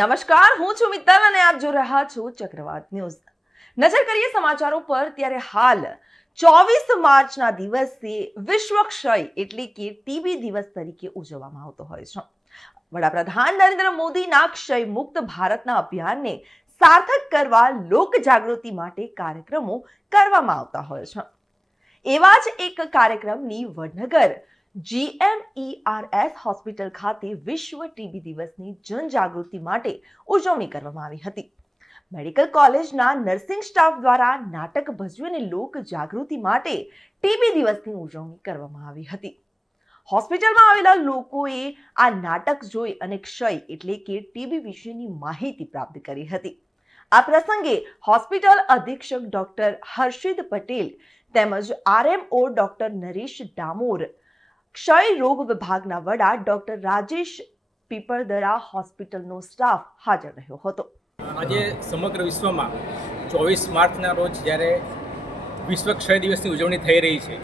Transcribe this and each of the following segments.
નમસ્કાર, હું છું મિત્તલ અને આપ જોઈ રહ્યા છો ચક્રવાત ન્યૂઝ. નજર કરીએ સમાચારો પર. ત્યારે હાલ 24 માર્ચના દિવસે વિશ્વ ક્ષય એટલે કે ટીબી દિવસ તરીકે ઉજવવામાં આવતો હોય છે. વડાપ્રધાન નરેન્દ્ર મોદીના ક્ષય મુક્ત ભારતના અભિયાનને સાર્થક કરવા લોક જાગૃતિ માટે કાર્યક્રમો કરવામાં આવતા હોય છે. એવા જ એક કાર્યક્રમની વડનગર GMERS હોસ્પિટલ ખાતે વિશ્વ ટીબી દિવસની જનજાગૃતિ માટે ઉજવણી કરવામાં આવી હતી. મેડિકલ કોલેજના નર્સિંગ સ્ટાફ દ્વારા નાટક ભજવી અને લોક જાગૃતિ માટે ટીબી દિવસની ઉજવણી કરવામાં આવી હતી. હોસ્પિટલમાં આવેલા લોકોએ આ નાટક જોઈ અને ક્ષય એટલે કે ટીબી વિશેની માહિતી પ્રાપ્ત કરી હતી. આ પ્રસંગે હોસ્પિટલ અધિક્ષક ડોક્ટર હર્ષિદ પટેલ તેમજ RMO ડોક્ટર નરેશ ડામોર, ક્ષય રોગ વિભાગના વડા ડોક્ટર રાજેશ પીપળદરા, હોસ્પિટલનો સ્ટાફ હાજર રહ્યો હતો. આજે સમગ્ર વિશ્વમાં 24 માર્ચના રોજ જ્યારે વિશ્વ ક્ષય દિવસની ઉજવણી થઈ રહી છે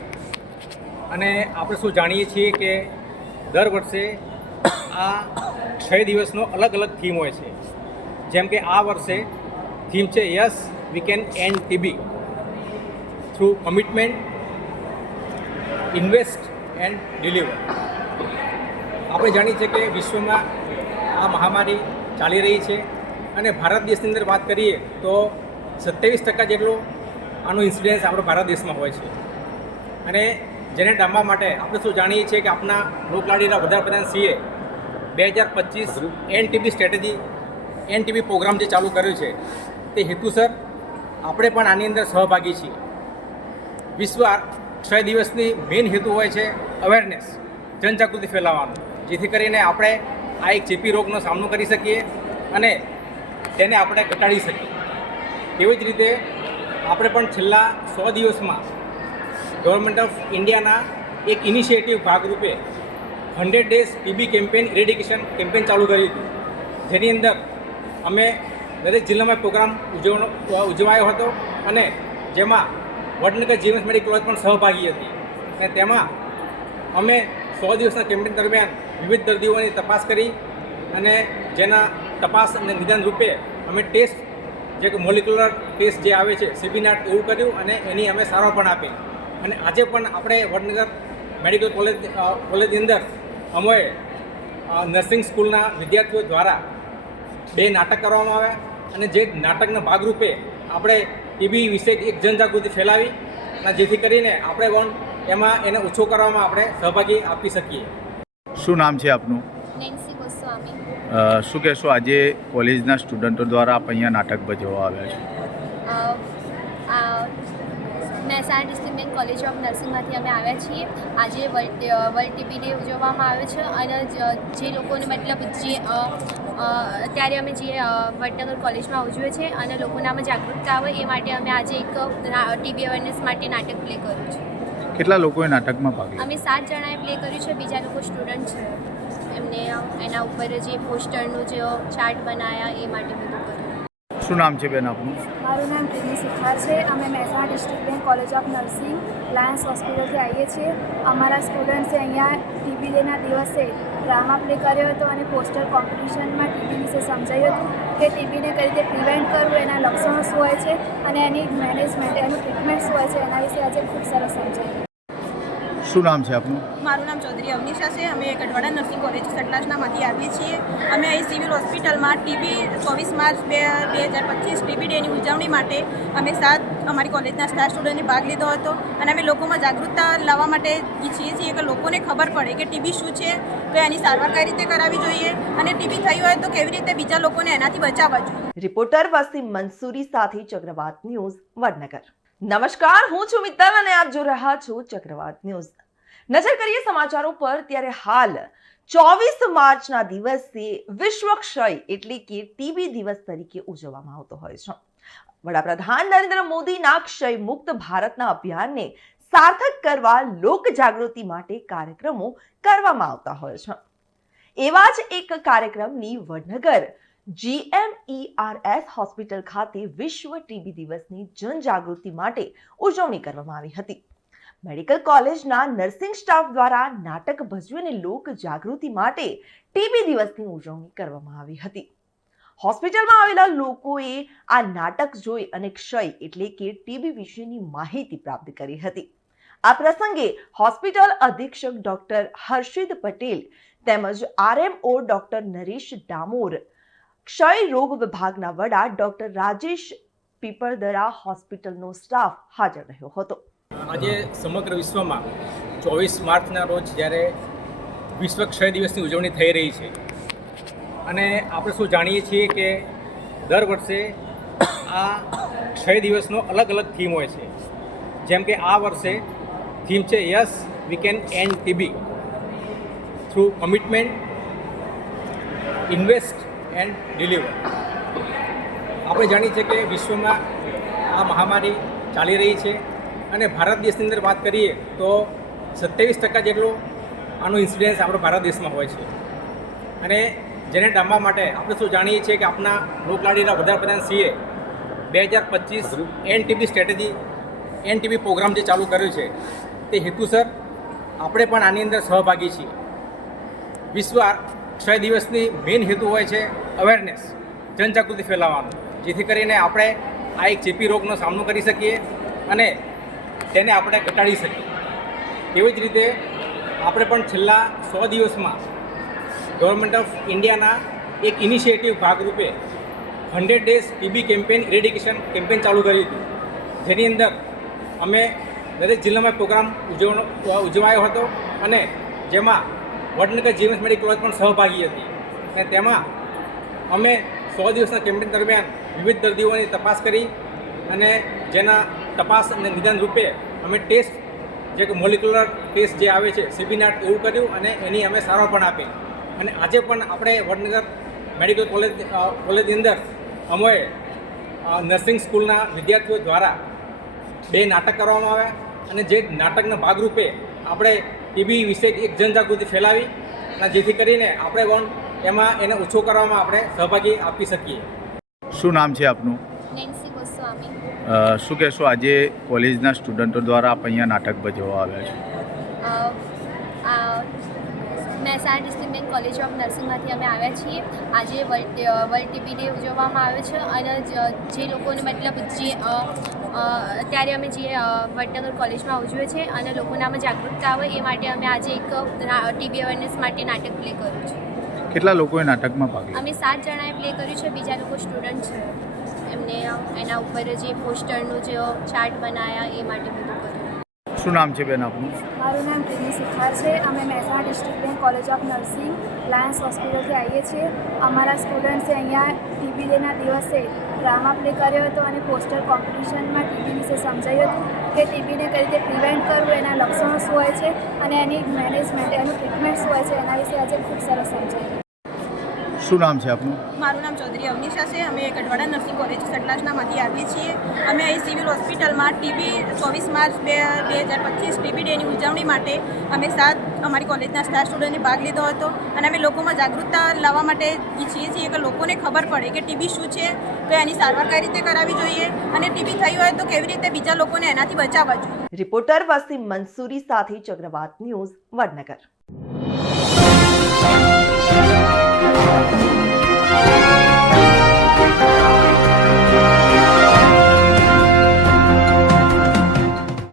અને આપણે શું જાણીએ છીએ કે દર વર્ષે આ ક્ષય દિવસનો અલગ અલગ થીમ હોય છે. જેમ કે આ વર્ષે થીમ છે yes we can and TB through commitment, invest and deliver. આપણે જાણીએ છીએ કે વિશ્વમાં આ મહામારી ચાલી રહી છે અને ભારત દેશની અંદર વાત કરીએ તો 27% જેટલો આનો ઇન્સિડન્સ આપણો ભારત દેશમાં હોય છે. અને જેને ડામવા માટે આપણે શું જાણીએ છીએ કે આપણા લોકલાડીના વડાપ્રધાન શ્રીએ 2025 એનટીબી સ્ટ્રેટેજી, એનટીબી પ્રોગ્રામ જે ચાલુ કર્યો છે તે હેતુસર આપણે પણ આની અંદર સહભાગી છીએ. વિશ્વ ક્ષય દિવસની મેઇન હેતુ હોય છે અવેરનેસ, જનજાગૃતિ ફેલાવવાનો, જેથી કરીને આપણે આ એક ચેપી રોગનો સામનો કરી શકીએ અને તેને આપણે ઘટાડી શકીએ. તેવી જ રીતે આપણે પણ છેલ્લા 100 દિવસમાં ગવર્મેન્ટ ઓફ ઇન્ડિયાના એક ઇનિશિયેટિવ ભાગરૂપે 100 ડેઝ ટીબી કેમ્પેન ઇરેડિકેશન કેમ્પેન ચાલુ કર્યું હતું, જેની અંદર અમે દરેક જિલ્લામાં પ્રોગ્રામ ઉજવાયો હતો અને જેમાં વડનગર GMS મેડિકલ કોલેજ પણ સહભાગી હતી. અને તેમાં અમે 100 દિવસના કેમ્પેન દરમિયાન વિવિધ દર્દીઓની તપાસ કરી અને જેના તપાસ અને નિદાન રૂપે અમે ટેસ્ટ, જે મોલિક્યુલર ટેસ્ટ જે આવે છે CBNAT, એવું કર્યું અને એની અમે સારવાર પણ આપી. અને આજે પણ આપણે વડનગર મેડિકલ કોલેજની અંદર અમે નર્સિંગ સ્કૂલના વિદ્યાર્થીઓ દ્વારા 2 નાટક કરવામાં આવ્યા અને જે નાટકના ભાગરૂપે આપણે ટીબી વિશે એક જનજાગૃતિ ફેલાવી અને જેથી કરીને આપણે પણ એમાં એને ઓછો કરવામાં આપણે સહભાગી આપી શકીએ. શું નામ છે આપનું? નેન્સી ગોસ્વામી. શું કહેશો, આજે કોલેજના સ્ટુડન્ટો દ્વારા આપ અહીંયા નાટક ભજવવા આવ્યા છો? Mehsana district bank college of નર્સિંગમાંથી અમે આવ્યા છીએ. આજે વર્લ્ડ ટીબી ડે ઉજવવામાં આવે છે અને જે લોકોને મતલબ જે અત્યારે અમે જે વડનગર કોલેજમાં ઉજવીએ છીએ અને લોકોનામાં જાગૃતતા આવે એ માટે અમે આજે એક ટીબી અવેરનેસ માટે નાટક પ્લે કર્યું છે. કેટલા લોકોએ નાટકમાં ભાગ લીધો? અમે 7 જણાએ પ્લે કર્યું છે. બીજા લોકો સ્ટુડન્ટ છે, એમને એના ઉપર જે પોસ્ટરનું જે ચાર્ટ બનાવ્યા એ માટે બધું કર્યું. શું નામ છે બેન આપનું? મારું નામ પ્રિની સુથાર છે. અમે Mehsana district bank college of nursing lions હોસ્પિટલથી આવીએ છીએ. અમારા સ્ટુડન્ટ્સે અહીંયા ટીબી ડેના દિવસે ડ્રામા પ્લે કર્યો હતો અને પોસ્ટર કોમ્પિટિશનમાં ટીબી વિશે સમજાયું હતું કે ટીબીને કઈ રીતે પ્રિવેન્ટ કરવું, એના લક્ષણો શું હોય છે અને એની મેનેજમેન્ટ, એનું ટ્રીટમેન્ટ શું હોય છે, એના વિશે આજે ખૂબ સરસ સમજાયું. શું નામ છે આપનું? મારું નામ ચૌધરી અવનીશા છે. અમે ગઢવાડા નર્સિંગ કોલેજ સટલાસનામાંથી આવીએ છીએ. અમે અહીં સિવિલ હોસ્પિટલમાં ટીબી 24 માર્ચ 2025 ટીબી ડેની ઉજવણી માટે અમે 7 અમારી કોલેજના સ્ટાફ સ્ટુડન્ટે ભાગ લીધો હતો અને અમે લોકોમાં જાગૃતતા લાવવા માટે ઈચ્છીએ છીએ કે લોકોને ખબર પડે કે ટીબી શું છે, તો એની સારવાર કઈ રીતે કરાવવી જોઈએ અને ટીબી થયું હોય તો કેવી રીતે બીજા લોકોને એનાથી બચાવવા જોઈએ. રિપોર્ટર વસીમ મંસૂરી સાથે ચક્રવાત ન્યૂઝ, વડનગર. નમસ્કાર, હું છું મિત્તલ અને આપ જોઈ રહ્યા છો ચક્રવાત ન્યૂઝ. નજર કરીએ સમાચારો પર. ત્યારે હાલ 24 માર્ચના દિવસે વિશ્વ ક્ષય એટલે કે ટીબી દિવસ તરીકે ઉજવવામાં આવતો હોય છે. વડાપ્રધાન નરેન્દ્ર મોદીના ક્ષય મુક્ત ભારતના અભિયાનને સાર્થક કરવા લોક જાગૃતિ માટે કાર્યક્રમો કરવામાં આવતા હોય છે. એવા જ એક કાર્યક્રમની વડનગર GMERS હોસ્પિટલ ખાતે વિશ્વ ટીબી દિવસની જનજાગૃતિ માટે ઉજવણી કરવામાં આવી હતી. મેડિકલ કોલેજના નર્સિંગ સ્ટાફ દ્વારા નાટક ભજવી અને લોક જાગૃતિ માટે ટીબી દિવસની ઉજવણી કરવામાં આવી હતી. હોસ્પિટલમાં આવેલા લોકોએ આ નાટક જોઈ અને ક્ષય એટલે કે ટીબી વિશેની માહિતી પ્રાપ્ત કરી હતી. આ પ્રસંગે હોસ્પિટલ અધિક્ષક ડોક્ટર હર્ષિદ પટેલ તેમજ RMO ડોક્ટર નરેશ ડામોર, ક્ષય રોગ વિભાગના વડા ડોક્ટર રાજેશ પીપળદરા હોસ્પિટલનો સ્ટાફ હાજર રહ્યો હતો. આજે સમગ્ર વિશ્વમાં 24 માર્ચના રોજ જ્યારે વિશ્વ ક્ષય દિવસની ઉજવણી થઈ રહી છે અને આપણે શું જાણીએ છીએ કે દર વર્ષે આ ક્ષય દિવસનો અલગ અલગ થીમ હોય છે. જેમ કે આ વર્ષે થીમ છે yes we can and TB through commitment, invest and deliver. આપણે જાણીએ છીએ કે વિશ્વમાં આ મહામારી ચાલી રહી છે અને ભારત દેશની અંદર વાત કરીએ તો 27% જેટલો આનો ઇન્સિડન્સ આપણો ભારત દેશમાં હોય છે. અને જેને ડામવા માટે આપણે શું જાણીએ છીએ કે આપણા લોકલાડીના વડાપ્રધાન શ્રીએ 2025 એનટીબી સ્ટ્રેટેજી એનટીબી પ્રોગ્રામ જે ચાલુ કર્યો છે તે હેતુસર આપણે પણ આની અંદર સહભાગી છીએ. વિશ્વ ક્ષય દિવસની મેઇન હેતુ હોય છે અવેરનેસ, જનજાગૃતિ ફેલાવવાનો, જેથી કરીને આપણે આ એક ચેપી રોગનો સામનો કરી શકીએ અને તેને આપણે ઘટાડી શકીએ. તેવી જ રીતે આપણે પણ છેલ્લા 100 દિવસમાં ગવર્મેન્ટ ઓફ ઇન્ડિયાના એક ઇનિશિયેટિવ ભાગરૂપે 100 ડેઝ ટીબી કેમ્પેન ઇરેડિકેશન કેમ્પેન ચાલુ કર્યું હતું, જેની અંદર અમે દરેક જિલ્લામાં પ્રોગ્રામ ઉજવાયો હતો અને જેમાં વડનગર જીએમએસ મેડિકલ કોલેજ પણ સહભાગી હતી. અને તેમાં અમે 100 દિવસના કેમ્પેન દરમિયાન વિવિધ દર્દીઓની તપાસ કરી અને જેના તપાસ અને નિદાન રૂપે અમે ટેસ્ટ જે કે મોલિક્યુલર ટેસ્ટ જે આવે છે CBNAT એવું કર્યું અને એની અમે સારવાર પણ આપી. અને આજે પણ આપણે વડનગર મેડિકલ કોલેજની અંદર અમે નર્સિંગ સ્કૂલના વિદ્યાર્થીઓ દ્વારા 2 નાટક કરવામાં આવ્યા અને જે નાટકના ભાગરૂપે આપણે ટીબી વિશે એક જનજાગૃતિ ફેલાવી અને જેથી કરીને આપણે પણ એમાં એને ઓછો કરવામાં આપણે સહભાગી આપી શકીએ. શું નામ છે આપનું? નેન્સી ગોસ્વામી. શું કહેશો, આજે કોલેજના સ્ટુડન્ટો દ્વારા આપ અહીંયા નાટક ભજવવા આવ્યા છો? Mehsana district bank college of નર્સિંગમાંથી અમે આવ્યા છીએ. આજે વર્લ્ડ ટીબી ડે ઉજવવામાં આવ્યો છે અને જે લોકોને મતલબ જે અત્યારે અમે જે વડનગર કોલેજમાં ઉજવે છે અને લોકોનામાં જાગૃતતા આવે એ માટે અમે આજે એક ટીબી અવેરનેસ માટે નાટક પ્લે કર્યું છે. કેટલા લોકોએ નાટકમાં ભાગ લીધો? અમે 7 જણાએ પ્લે કર્યું છે. બીજા લોકો સ્ટુડન્ટ છે, એમને એના ઉપર જે પોસ્ટરનું જે ચાર્ટ બનાવ્યા એ માટે બધું કર્યું. શું નામ છે બેન આપનું? મારું નામ પ્રેમી સુથાર છે. અમે Mehsana district bank college of nursing lions હોસ્પિટલથી આવીએ છીએ. અમારા સ્ટુડન્ટ્સે અહીંયા ટીબી ડેના દિવસે ડ્રામા પ્લે કર્યો હતો અને પોસ્ટર કોમ્પિટિશનમાં ટીબી વિશે સમજાયું હતું કે ટીબીને કઈ રીતે પ્રિવેન્ટ કરવું, એના લક્ષણો શું હોય છે અને એની મેનેજમેન્ટ, એનું ટ્રીટમેન્ટ શું હોય છે, એના વિશે આજે ખૂબ સરસ સમજાયું. શું નામ છે આપનું? મારું નામ ચૌધરી અવનીશા છે. અમે ગઢવાડા નર્સિંગ કોલેજ સટલાસનામાંથી આવીએ છીએ. અમે અહીં સિવિલ હોસ્પિટલમાં ટીબી 24 માર્ચ 2025 ટીબી ડેની ઉજવણી માટે અમે 7 અમારી કોલેજના સ્ટાફ સ્ટુડન્ટે ભાગ લીધો હતો અને અમે લોકોમાં જાગૃતતા લાવવા માટે ઈચ્છીએ છીએ કે લોકોને ખબર પડે કે ટીબી શું છે, તો એની સારવાર કઈ રીતે કરાવવી જોઈએ અને ટીબી થઈ હોય તો કેવી રીતે બીજા લોકોને એનાથી બચાવવા જોઈએ. રિપોર્ટર વસીમ મંસૂરી સાથે ચક્રવાત ન્યૂઝ, વડનગર.